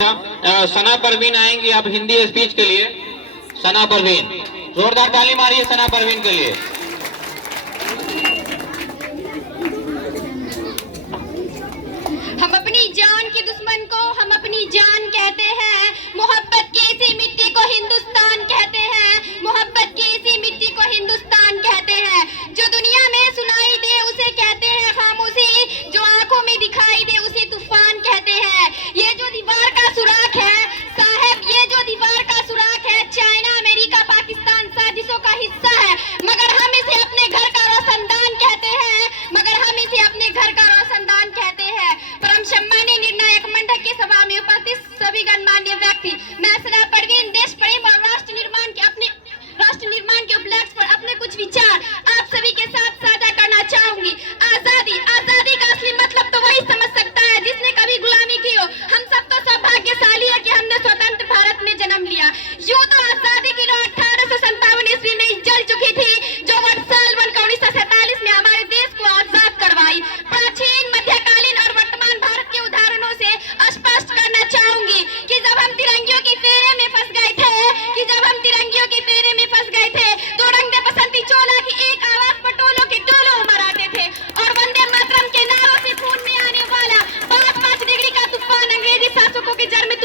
सना परवीन आएंगी अब हिंदी स्पीच के लिए। सना परवीन, जोरदार ताली मारिए सना परवीन के लिए। हम अपनी जान के दुश्मन को हम अपनी जान कहते हैं, मोहब्बत की इसी मिट्टी को हिंदुस्तान कहते हैं, मोहब्बत की इसी मिट्टी को हिंदुस्तान कहते हैं। जो दुनिया में सुनाई दे उसे कहते हैं खामोशी, जो आंखों में दिखाई दे उसे तूफान कहते हैं। ये जो दीवार का सुराख है साहब, ये जो दीवार का सुराख है, चाइना अमेरिका पाकिस्तान साजिशों का हिस्सा है, मगर हम इसे अपने घर का रोशनदान कहते हैं, मगर हम इसे अपने घर का रोशनदान कहते हैं। परम सम्मानीय निर्णायक मंडल की सभा में उपस्थित सभी गणमान्य व्यक्ति, मैं सना परवीन देश प्रेम और राष्ट्र निर्माण के उपलक्ष्य पर अपने कुछ विचार आप सभी के साथ साझा करना चाहूंगी। आजादी का असली मतलब तो वही समझ सकता है जिसने कभी गुलामी की हो। हम सब तो सौभाग्यशाली है कि हमने स्वतंत्र भारत में जन्म लिया। यूं तो आजादी की लौ 1857 ईस्वी में जल चुकी थी, जो साल 1947 में हमारे देश को आजाद करवाई। प्राचीन, मध्यकालीन और वर्तमान भारत के उदाहरणों से स्पष्ट करना चाहूंगी कि जब हम तिरंगियों की फेरे में फंस गए थे, तो रंग बसंती चोला की एक आवाज पटोलों के टोलों उमड़ आते थे, और वंदे मातरम के नारों से खून में आने वाला 5-5 डिग्री का तूफान अंग्रेजी शासकों के जड़ में